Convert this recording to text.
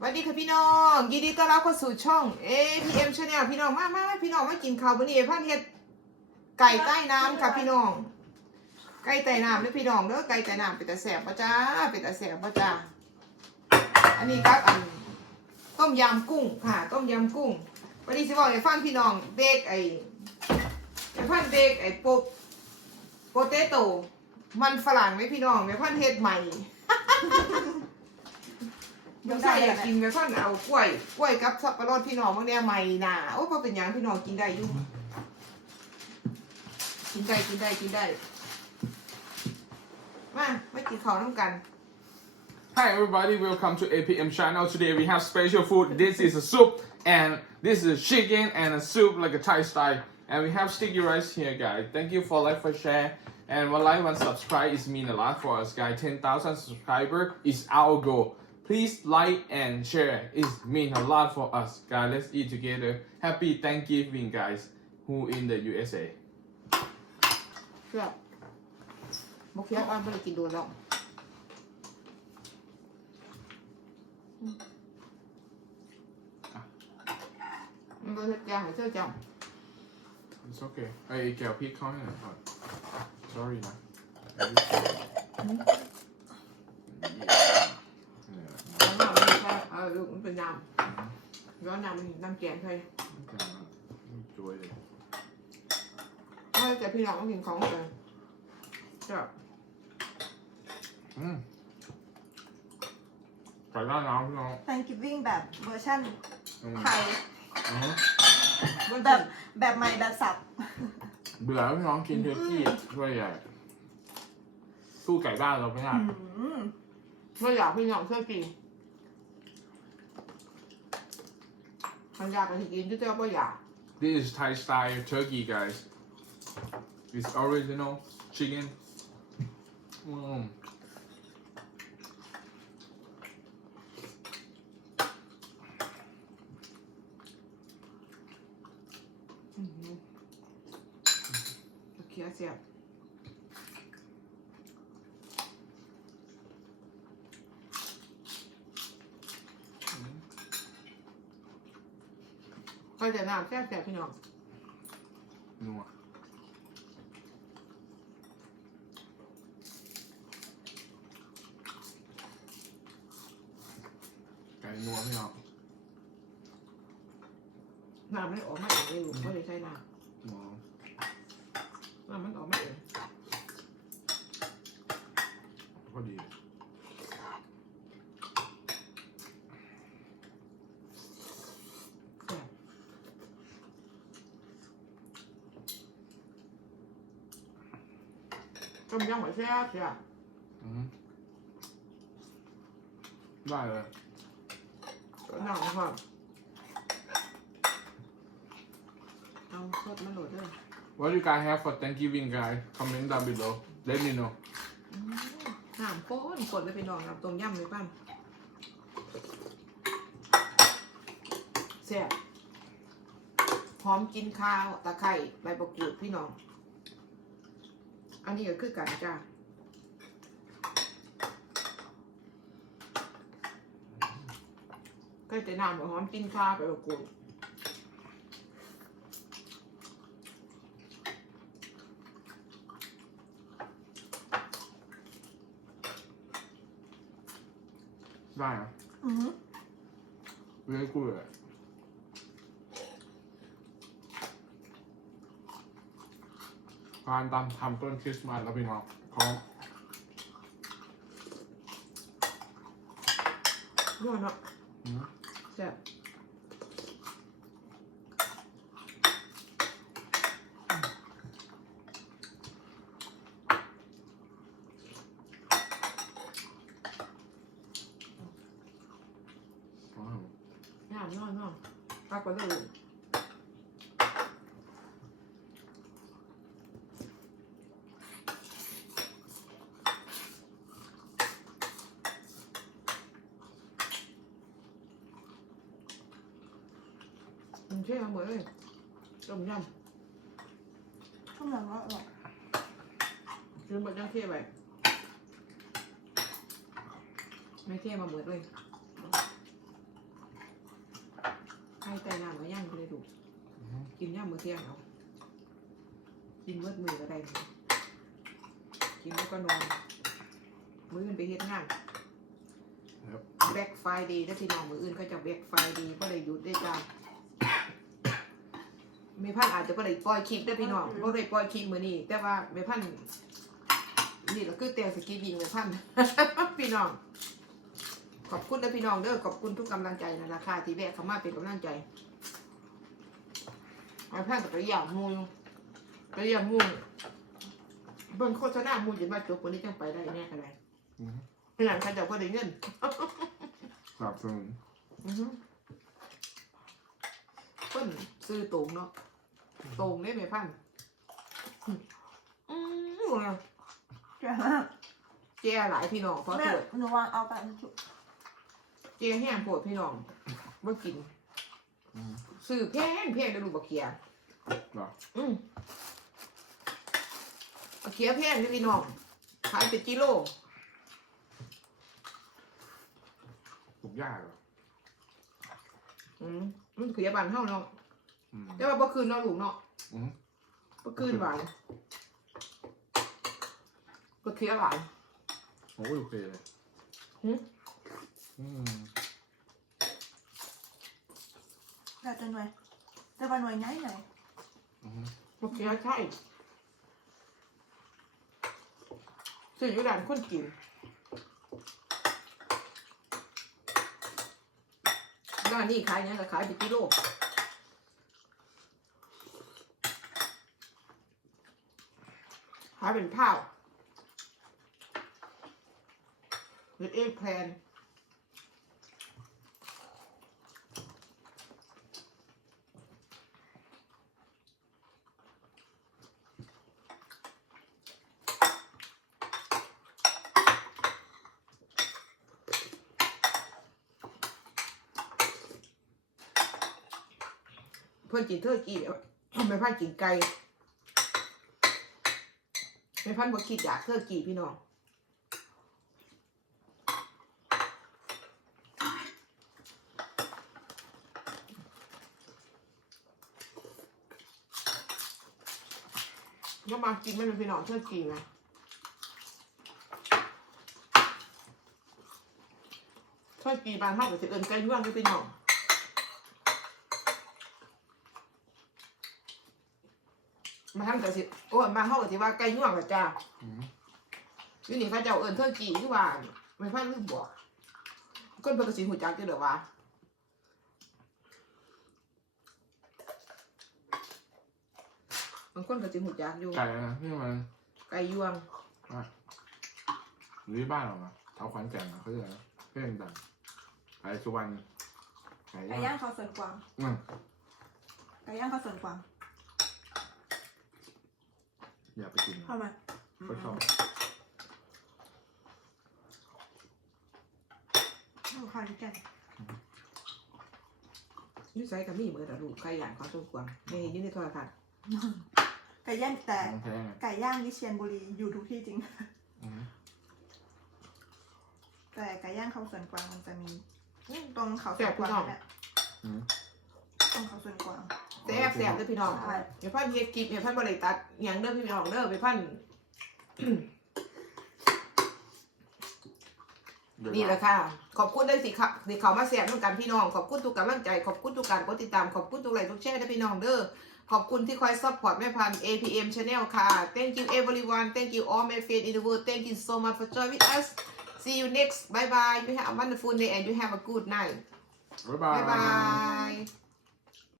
สวัสดีค่ะพี่น้องยินดีต้อนรับเข้าสู่ช่อง APM Channel พี่น้องมามามาพี่น้องมากินข้าวมื้อนี้พันเฮ็ดไก่ใต้น้ำค่ะพี่น้อง ไก่ใต้น้ำเด้อพี่น้องเด้อไก่ใต้น้ำเป็นตาแสบปะจ้าเป็นตาแสบปะจ้าอันนี้ครับอันต้มยำกุ้งค่ะ ต้มยำกุ้งวันนี้สิบอกให้ฟังพี่น้องเบกไอ้ไอ้พันเบกไอ้โปโปเตโต้มันฝรั่งไหมพี่น้องไอ้พันเฮ็ดใหม่ เดี๋ยวใส่อยากกินไปฟันเอากล้วยกล้วยกับสับปะรดพี่น้องบางแนวใหม่น่ะโอ้พอเป็นหยังพี่น้องกินได้อยู่กินได้กินได้กินได้มาไม่กินข้าวน้ำกัน Hi everybody, welcome to APM channel. Today we have special food. This is a soup and this is chicken and a soup like a Thai style. And we have sticky rice here guys. Thank you for like, for share. And one like, one subscribe is mean a lot for us guys. 10,000 subscriber is our goal. Please like and share. It mean a lot for us guys. Let's eat together. Happy Thanksgiving guys who in the USA. เชื่อบุกเคียบอ้อนไม่ได้กินโดนแล้วมันก็จะแกงให้เชื่อจัง It's okay. Hey, girl, pick comment. Sorry, nah. Yeah. เป็นน้ำย้อนน้ำมันน้ำแกงใช่ Enjoy it. ถ้าจะพี่น้องต้องกินของกันเจ้า Mm. ไก่ด้านน้ำพี่น้อง Thanksgiving แบบเวอร์ชันอืมไทยอือฮึแบบแบบใหม่แบบสับ เบื่อพี่น้องกินเทอร์กี้ถ้วยใหญ่สู้ไก่บ้านเราไม่ได้ อืมไม่อยากพี่น้องเชื่อกิน มันอยากกันกินที่เจ้าก็อยาก This is Thai style turkey guys It's original chicken อืมเคี้ย วเสียบก็จะน้ำแซ่บแซ่บพี่น้องนัวไก่นัวพี่น้องน้ำไม่ออกมาเองเลยลูกก็เลยใช้น้หมอำน้ำมันออกมาเอง พอดี แซ่บ ต้มยำหัวแซ่บแซ่บอืมได้เลยน้ำครับเอาสดมาโหลดด้วย What you guys have for Thanksgiving guys comment down below let me know น้ำข้นข้นเลยพี่น้องน้ำต้มยำเลยป้ามแซ่บหอมกินข้าวตะไคร้ใบมะกรูดพี่น้อง อันนี้ก็คือกันจ้าก็จะน้ำหอมกินข้าวใบมะกรูด ได้เหรอ อืม very good เลย การตำทำต้นคริสต์มาสแล้วพี่น้องพร้อมด้วยเนาะอืมแซ่บน้ำน้ำน้ำปลากระดูก เชื่อมาหมดเลยต้มยำช่วงหลังก็อร่อยซื้อหมดยังเท่ไปไม่เท่มาหมดเลยก่แต่น้ำก็ย่างไปเลยดูกกินย่างมื้อเที่ยงเอากินเมื่อมือก็ได้ กินแล้วก็นอน มื้ออื่นไปเฮ็ดงานครับ แบ็คไฟดย์ถ้าพี่น้องมืออื่นก็จะแบ็คไฟดย์ก็เลยหยุดได้จ้า เมพันอาจจะก็ได้ปล่อยคลิปได้อพี่น้องก็ได้ปล่อยคลิปมือนี้แต่ว่าเมพันนี่เราคือเตียงสกีบิงเมพัน พี่น้อง ขอบคุณนะพี่น้องเด้อขอบคุณทุกกำลังใจนะราคาที่แวะเข้ามาเป็นกำลังใจไอ้พันกับไปอย่างมูยไปอย่างมูยเบิ่งโฆษณามูยจะมาจบวันนี้จังไปได้แน่กันเลยอืมเป็นหลังเขาจะก็ได้เงิน สนับสนุนอือฮึเพิ่นซื้อตรงเนาะ ตรงได้ไหมพันอืมอืมว่าเจ้ามากเจ้หลายพี่น้องขอแม่โทษหนูวางเอาไปจุดเจ้แห้งโปวดพี่น้องเมื่อกินอืมซื้อแพงแพงได้ลูกบักเขียเหรอ อืมบักเขียแพงได้พี่น้องขายเป็นกิโล ปลูกยากเหรออืมมันเขียบานเท่าเนาะ อืมแต่ว่าบ่คืนเนาะลูกเนาะอืมบ่คืนหวานบักเขียหวาน โอ้ยโอเคเลยหืม อืมแต่จะหน่วยแต่ว่าหน่วยง่ายหน่อยอืมบักเขียใช่ซื้ออยู่ร้านคนกินร้านนี้ขายเนี่ยก็ขายเป็นกิโล ขาเป็นข้าวหรือเอ็กแพลนเพื่อนกินเทอร์กี้เดี๋ยวไม่พันกินไก่ ไม่พันบอกคิดอยากเทอกี้พี่น้องก็มากินไม่เป็นพี่น้องเพื่อกินนะเพื่อกินบางห้องก็จะเอินไก่ย่วงด้วยพี่น้อง มาทำกับสิโอ้ยมาห้องก็สิว่าไก่ย่วงกับจ้าอืมอยู่นี่เขาเจ้าเอินเท่ากี่ที่ว่าไม่พันลืมบอกคนเพิ่นก็สิหูจักอยู่เด้อว่าบางคนก็สิหูจักอยู่ไก่นะนี่มันไก่ย่วงหรือบ้านเราอะเท้าขวัญแก่นอะเขาเรียกอะไรนะเพื่อนดังไก่สุวรรณไก่ไก่ย่าย่างงเขาสวนกวางอืมไก่ย่างเขาสวนกวาง อย่าไปกินนะเข้ามาก็ชอบลูกค้าดีกันนิสัยกับมีเหมือนแต่ลูกไก่ย่างความสมควรไม่เห็นอยืนในโทรทัศน์ไก่ย่างแต่ของแท้ไงไก่ย่างวิเชียรบุรีอยู่ทุกที่จริง อืมแต่ไก่ย่างเขาสวนกวางมันจะมีตรงเขาสแซ่วบนกพี่วางน้องนั่นแหละอืม ตรงเขาสวนกวาง แซ่บแซ่บเด้อพี่น้องใช่เดี๋ยวพันเฮ็ดกินเดี๋ยวพันบริตัดหยังเด้อพี่น้องเด้อไปพันเดี๋ยวนี่แหละค่ะ ขอบคุณได้สิครับที่เขามาแซ่บเหมือนกันพี่น้อง ขอบคุณทุกกำลังใจ ขอบคุณทุกการกดติดตาม ขอบคุณทุกไลค์ทุกแชร์นะพี่น้องเด้อ ขอบคุณที่คอยซัพพอร์ตแม่พันธุ์ APM Channel ค่ะ Thank you everyone Thank you all my friends in the world Thank you so much for joining with us See you next Bye bye You have a wonderful day and you have a good night บ๊ายบาย Bye bye